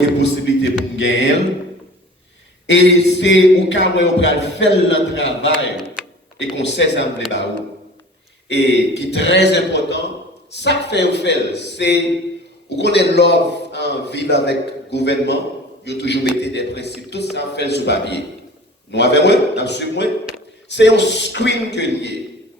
des possibilités pour gagner. Et c'est au cas où on va faire le travail et qu'on sait ça me plaît pas où. Et qui est très important, ça que fait au fait, c'est qu'on est l'offre en vivre avec le gouvernement, il a toujours mis des principes, tout ça fait sur papier. Nous avons dans ce point, c'est un screen que lié.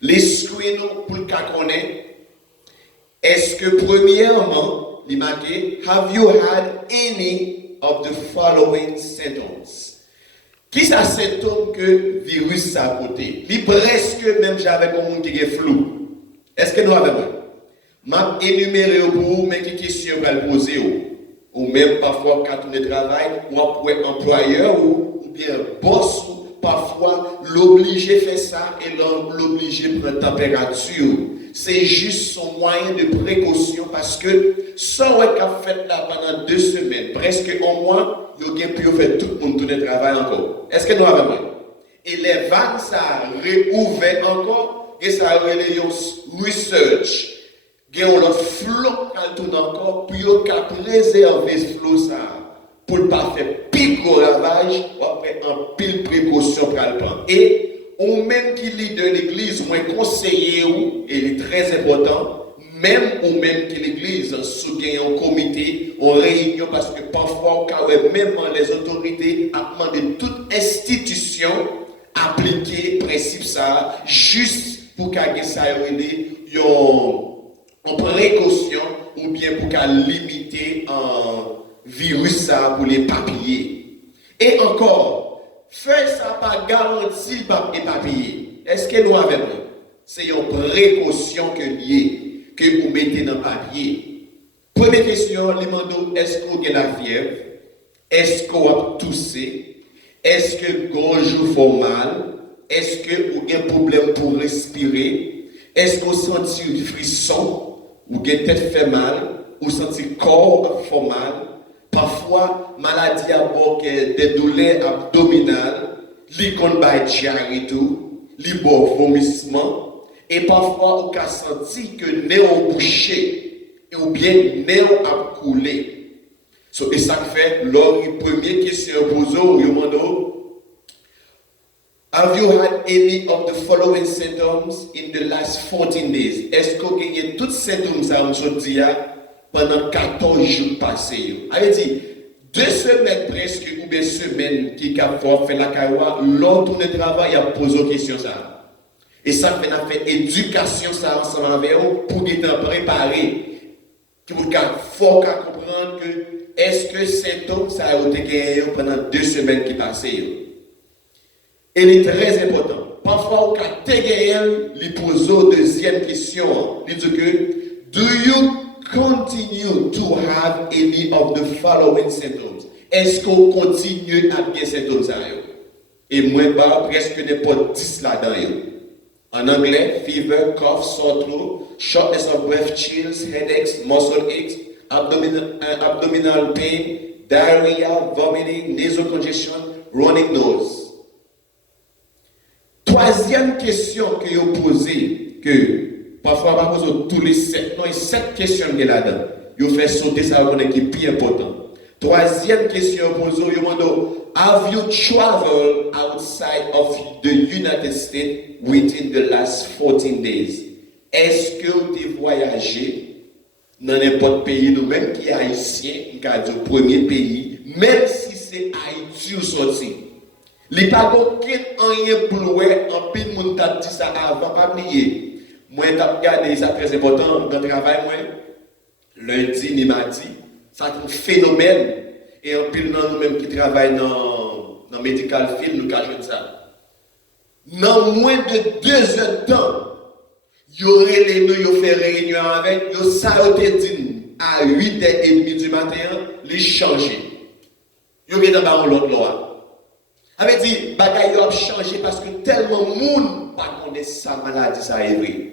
Les screens pour le cas qu'on est, est-ce que premièrement, il marqué, have you had any of the following symptoms? Qui ça symptôme que virus ça a côté? Il presque même j'avais comme un qui est flou. Est-ce que nous avons? M'a énuméré pour vous, mais qui question va le poser ou même parfois quand on est travail ou après employeur ou bien boss ou parfois l'obligé fait ça et l'obligé prend température. C'est juste son moyen de précaution parce que ça on a fait là pendant 2 semaines, presque un mois, il y a pu faire tout le monde tourner travail encore. Est-ce que nous avons? Et les vannes ça a réouvert encore et ça a relé research. Il y a un flot qui tourne encore pour préserver ce flot ça pour ne pas faire pire gros ravage ou après en pile précaution pour le prendre. Et ou même qui lit de l'église, moins conseiller ou, et il est très important, même ou même qui l'église soutient un comité, en réunion, parce que parfois, même les autorités a demandé toute institution appliquer principe ça, juste pour qu'il ça en précaution ou bien pour qu'elle limiter un virus ça pour les papiers. Et encore, faire ça pas garantir les papiers. Est-ce que nous avons? C'est une précaution que vous mettez dans le papier. Première question, est-ce que vous avez la fièvre? Est-ce que vous avez toussé? Est-ce que vous avez mal? Est-ce que vous avez un problème pour respirer? Est-ce que vous sentez un frisson? Ou avez tête fait mal? Ou sentez corps fait mal? Parfois, maladie à bord, des douleurs abdominales, les diarrhée tout, les vomissement, et parfois, on a senti que le nez a bouché, ou bien le nez a coulé. So, et ça fait, lors de la première question posée, on demande, have you had any of the following symptoms in the last 14 days? Est-ce que vous avez tous ces symptômes à aujourd'hui pendant 14 jours passés? Elle dit, 2 semaines presque, ou bien semaines qui a fait la carrière, l'autre de travail a posé une question ça. Et ça fait une éducation ça ensemble avec vous pour être préparé. Pour qu'il faut comprendre que est-ce que ces symptômes ça a été gagné pendant 2 semaines qui passaient. Il est très important. Parfois, quand tu il pose une deuxième question. Il dit que, do you continue to have any of the following symptoms? Est-ce qu'on continue à bien ces symptômes? Et moi, presque n'importe 10 là-dedans. En anglais, fever, cough, sore throat, shortness of breath, chills, headaches, muscle aches, abdominal pain, diarrhea, vomiting, nasal congestion, running nose. Troisième question que vous posez, que parfois vous posez tous les 7, non, 7 questions qui sont là-dedans. Vous faites sauter ça qui est plus important. Troisième question que vous posez, vous demandez, have you traveled outside of the United States within the last 14 days? Est-ce que vous avez voyagé dans n'importe pays, nous-mêmes qui est haïtien, qui est le premier pays, même si c'est Haïti ou sorti? Les pas rien pour louer en pile moun t'a dit ça avant pas oublier. Moi t'as regardé ça très important dans le travail moi lundi ni mardi, ça un phénomène et en pile dans nous même qui travaillent dans medical field nous cachons ça. Dans moins de 2 heures de temps, y aurait les nous yo fait réunion avec yo ça te dit à 8h30 du matin, les changer. Yo get dans l'autre loi. Avait dit, bagaille a changé parce que tellement de monde pas connaît sa maladie, ça est vrai.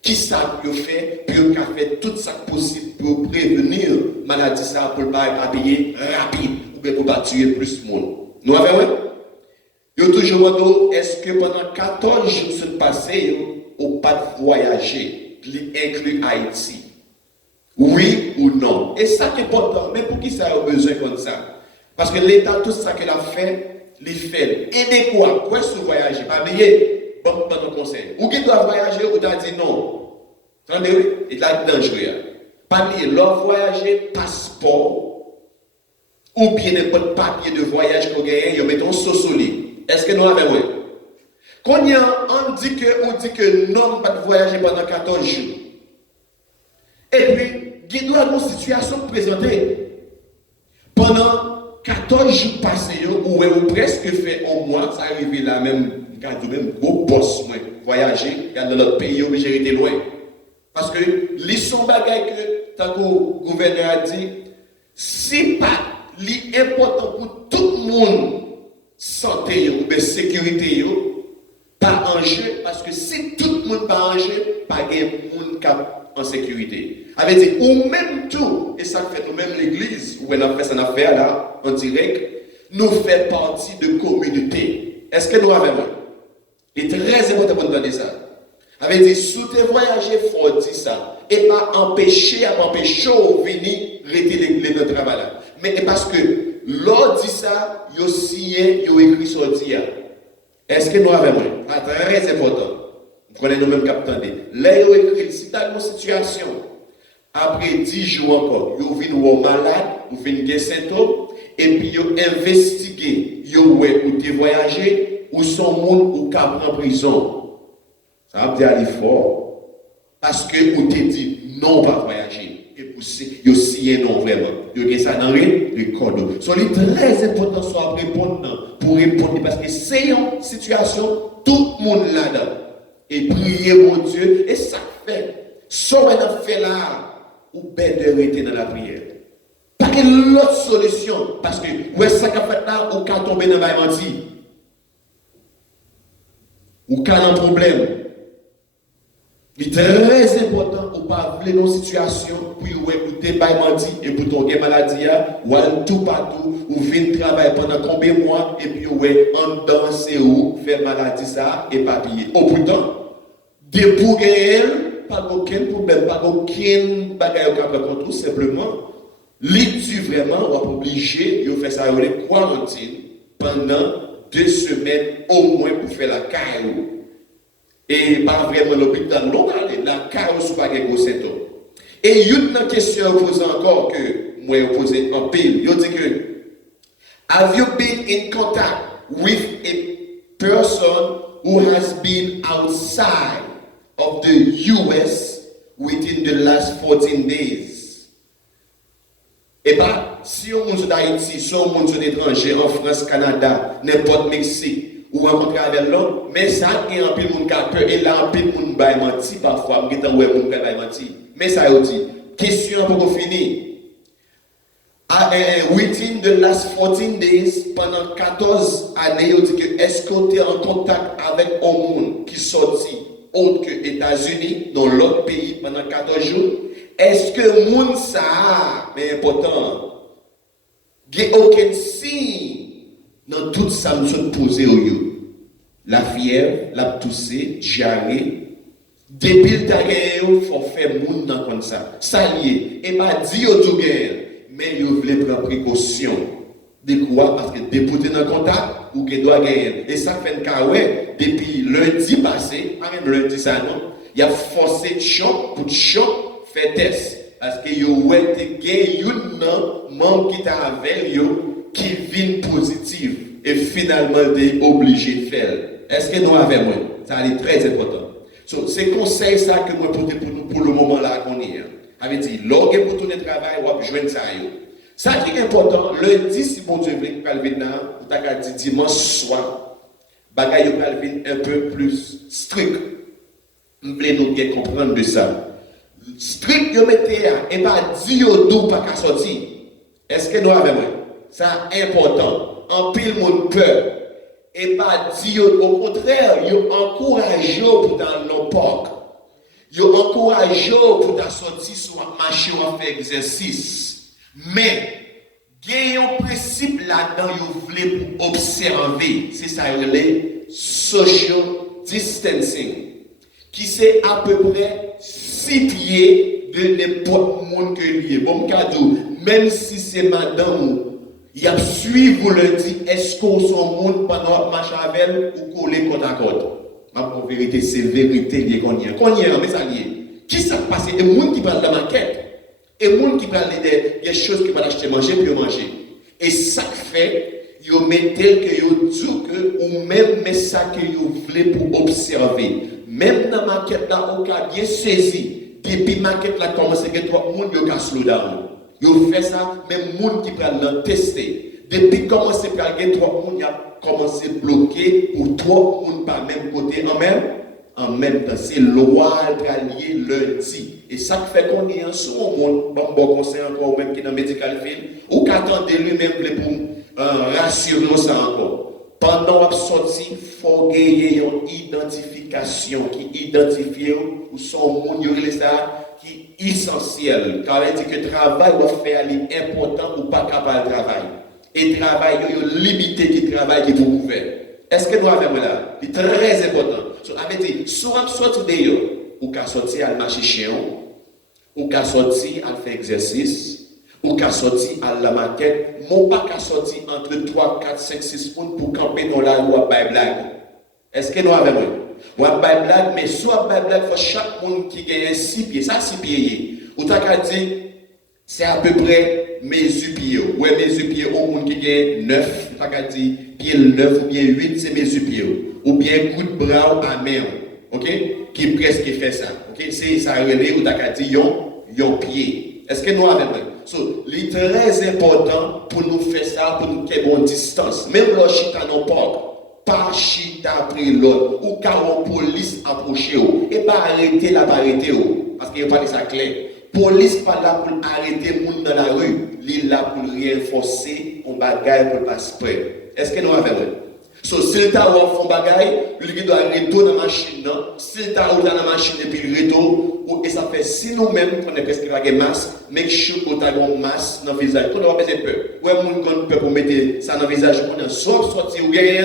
Qui ça peut faire, puis on fait tout ça possible pour prévenir la maladie, ça pour ne pas payer rapide, ou bien pour ne pas tuer plus de monde. Nous avons, oui? Yo toujours demandé, est-ce que pendant 14 jours passés, on pas voyager, qui inclut Haïti? Oui ou non. Et ça qui est important. Mais pour qui ça a besoin comme ça? Parce que l'État, tout ça qu'il a fait, il fait. Et de quoi? Quoi est-ce que vous voyagez? Pas oublier, bon conseil. Ou qui doit voyager, ou doit dire non. Entendez? Il a dangereux. Pas oublier, leur voyager, passeport, ou bien n'importe papier de voyage qu'on gagne, ils mettent un sous-solide. Est-ce que nous avons oui? Quand on dit que non, pas de voyager pendant 14 jours. Et puis, il doit avoir une situation présentée. Pendant 14 jours passés, ou presque fait un mois, ça arrive là même, même gros boss, voyager, dans l'autre pays, obligé de loin. Parce que les sont bagailles que, tant que le gouverneur a dit, c'est pas important pour tout le monde, santé ou bien sécurité, pas en jeu, parce que si tout le monde pas en jeu, pas de monde en sécurité. Avait dit, ou même tout, et ça fait nous même l'église, où on a fait cette affaire là, en direct, nous fait partie de communauté. Est-ce que nous avons? Il est très important pour nous donner ça. Avait dit, sous tes voyager, il faut dire ça. Et pas empêcher de venir rester l'église de travail là. Mais parce que l'ordre dit ça, il a signé, il a écrit sur dia. Est-ce que nous avons? C'est très important. Vous connaissez nous-mêmes capteurs. Là, il a écrit, si tu as une situation, après 10 jours encore, vous venez malade, vous venez des symptômes, et puis vous investiguez, vous avez voyagé, ou son monde ou cap en prison. Ça va dire aller fort. Parce que vous avez dit non, pas voyager. Et vous aussi non vraiment. Vous avez ça dans le code. C'est très important soit répondre pour répondre. Parce que c'est une situation, tout le monde là-dedans. Et prier mon Dieu, et ça fait. Ce qu'on a fait là, ou bien de rester dans la prière. Pas que l'autre solution, parce que où est-ce qu'a fait là, ou qu'à tomber dans la menti, ou qu'à un problème. Il est très important ou pas vouloir dans une situation pour écouter par menti et pour tomber maladie, ou aller tout partout, ou venir travailler pendant combien de mois, et puis en danser ou faire maladie ça et pas payer. Au pourtant, dépouiller elle, pas aucun problème, pas aucun bagage contre tout simplement, l'es-tu vraiment obligé de faire ça en quarantaine pendant 2 semaines au moins pour faire la caille et pas vraiment l'hôpital non la caille sur pas de symptômes. Et une question posée encore que moi posé en pile, il dit que have you been in contact with a person who has been outside of the US within the last 14 days? Et bien, si on est d'Haïti, si on est d'étranger, en France, Canada, n'importe Mexique, ou rencontrer avec l'homme, mais ça, il y a un peu de monde qui a peur, et là, un peu de monde qui a menti parfois, il y a un peu de monde qui a menti. Mais ça, il dit, question pour finir. Within the last 14 days, pendant 14 années, il dit que est-ce que tu es en contact avec un monde qui sortit autre que les États-Unis, dans l'autre pays, pendant 14 jours? Est-ce que le monde ça, mais important, il n'y a aucun signe dans tout ça, nous sommes posés au lieu. La fièvre, la toussée, diarrhée. Depuis le temps, il faut faire monde dans comme ça. Ça lié. Et pas dire tout bien, mais il faut prendre précaution. De quoi? Parce que député dans le contact, ou qu'il doit gagner. Et ça fait un cas, ouais, depuis lundi passé, pas même lundi ça non, il a forcé choc pour choc faire test. Parce que il y a un membre qui t'a avec qui vient positif et finalement il est obligé de faire. Est-ce que nous avons moins? Ça est très important. So, c'est conseil ça que moi pour nous pour le moment là qu'on est. Avait dit, lorsque pour tourner le travail, on va joindre ça. Ça qui est important, lundi si bon Dieu veut, pour venir ou t'as dit dimanche soir, bagaille va venir un peu plus strict. Nous voulons bien comprendre de ça. Strict yo mettez et pas dire d'où pas qu'à sortir. Est-ce que nous avons ça important? En pile mon peur et pas dire au contraire, yo encourage pour dans l'emporte. Yo encourage pour ta sortie sur marcher ou faire exercice. Mais il y a un principe là-dedans yo voulez pour observer, c'est ça le social distancing qui c'est à peu près 6 pieds de n'importe monde que lié. Bon cadeau, même si c'est madame, il y a suivre lundi, est-ce qu'on son monde pendant marche avec elle ou coller côte à côte? En vérité, c'est vérité lié qu'on y a. Qu'on y a, mais ça lié. Qui ça passe? Et monde qui parle de la maquette. Et monde qui parle des choses qui va acheter manger puis manger. Et ça fait, yo mettez que yo dit que ou même mais ça que yo voulez pour observer. Même dans la maquette là, on a bien saisi. Depuis la maquette là commence que trois monde yo casse slow down. Yo fait ça, même monde qui prend le tester. Depuis commencer par gagner trois monde, il a commencé à bloquer pour trois monde par même côté en même temps. C'est loi lié lundi. Et ça fait qu'on est en ce monde, bon conseil encore, même qui est dans le medical field, ou qu'attendez lui-même pour rassurer ça encore. Pendant la sortie, il faut gagner une identification qui identifie où son monde, qui est essentiel. Car il dit que le travail doit faire important ou pas capable de travail. Et le travail, il y a une limité qui travail qui vous faire. Est-ce que nous avons là? C'est très important. So, avait dit, soit sortir d'ailleurs, ou qu'à sortir à marcher chien, ou qu'à sortir à faire exercice, ou qu'à sortir à la maquette, mon pas qu'à sortir entre 3, 4, 5, 6 points pour camper dans la loi by blague. Est-ce que nous avons ou à by blague, mais soit by blague, il faut chaque monde qui gagne 6 pieds, ça 6 pieds. Ou t'as qu'à dire, c'est à peu près mes pieds. Ou mes pieds, au monde qui gagne 9, t'as qu'à dire, pied 9 ou bien 8, c'est mes pieds. Ou bien coup de bras à main. Ok? Qui presque fait ça. Ok? C'est ça relève ou t'as qu'à dire, yon pied. Est-ce que nous avons so, c'est très important pour nous faire ça, pour nous faire bonne distance. Même le chita non pas chita après l'autre, ou quand la police approche, et pas arrêter la arrêter, parce qu'il n'y a pas de ça clair. Police pas là pour arrêter les gens dans la rue, il est là pour renforcer un bagage pour passer près. Est-ce que nous avons so, si le temps où on fait un bagage, il doit retourner dans la machine. Si le temps où dans la machine et puis le retour, et ça fait si nous-mêmes, on est presque avec masse, make sure qu'on a une masse dans le visage. On doit faire peur. Ouais, mon qu'on peut pour mettre ça dans le visage, on a soit sortir ou gagner,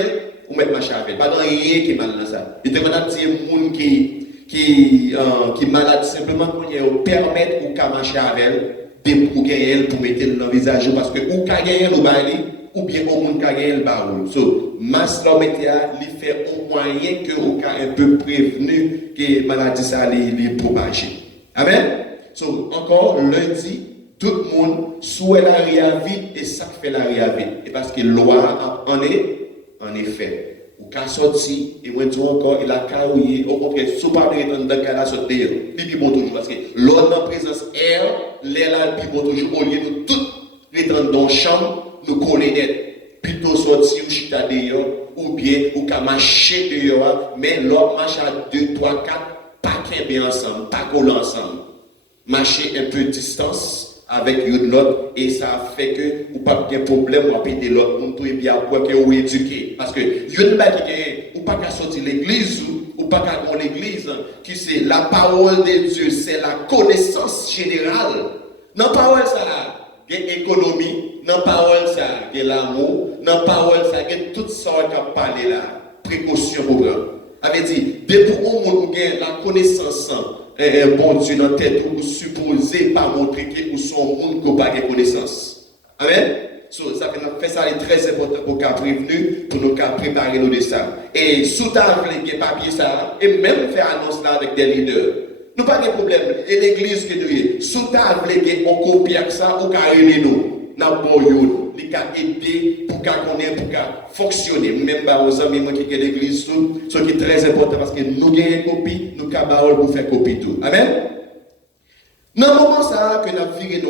ou mettre machin avec. Pas dans rien qui est mal dans ça. Il demande à dire gens qui est malade simplement qu'on y permettre ou qu'à marcher avec pour gagner pour mettre dans le visage parce que ou qu'à gagner ou bailler ou bien au monde qu'à gagner le baoul. So, masse là il fait au moyen que au cas un peu prévenu que maladie ça les propager. Amen. So, encore lundi, tout le monde souhaite la réavide et ça fait la réavide. Et parce que loi en est en effet. Ou qu'à sortir, et moi je encore, il a caouillé, au contraire, si vous parlez dans le cas de sortir, il est bon toujours. Parce que l'ordre en présence air, l'air là, il est bon toujours. Au lieu de tout rester dans la chambre, nous coller net. Plutôt sortir ou chita dehors, ou bien, ou qu'à marcher dehors, mais l'autre marche à 2, 3, 4, pas qu'un ensemble, pas coller ensemble. Marcher un peu de distance avec l'autre et ça fait que vous pas de problème ou appeler l'autre pour bien pour que vous éduquer parce que une bas qui ou pas qu'à sortir l'église ou pas qu'à dans l'église qui c'est la parole de Dieu, c'est la connaissance générale. Dans parole ça il y a économie, dans parole ça il y a l'amour, dans parole ça il y a tout ça qui a parlé là, précaution pour prendre. Avait dit depuis au monde gagne la connaissance bon Dieu dans tête ou supposé pas montrer que ou son monde qui pas de connaissance. Amen. So, ça fait ça est très important pour nous prévenir, pour nous préparer nos destins. Et sous table les papiers ça et même faire annonce là avec des leaders. Nous pas de problème. Et l'église que nous sous table on copie ça ou carrément nous. N'a bon yo, les cas aider pour qu'on ait pour fonctionner même pas aux amis moi qui est l'église tout, ce qui est très important parce que nous gagnons copie, nous ca parole pour faire copie tout. Amen. Dans le moment ça que nous viré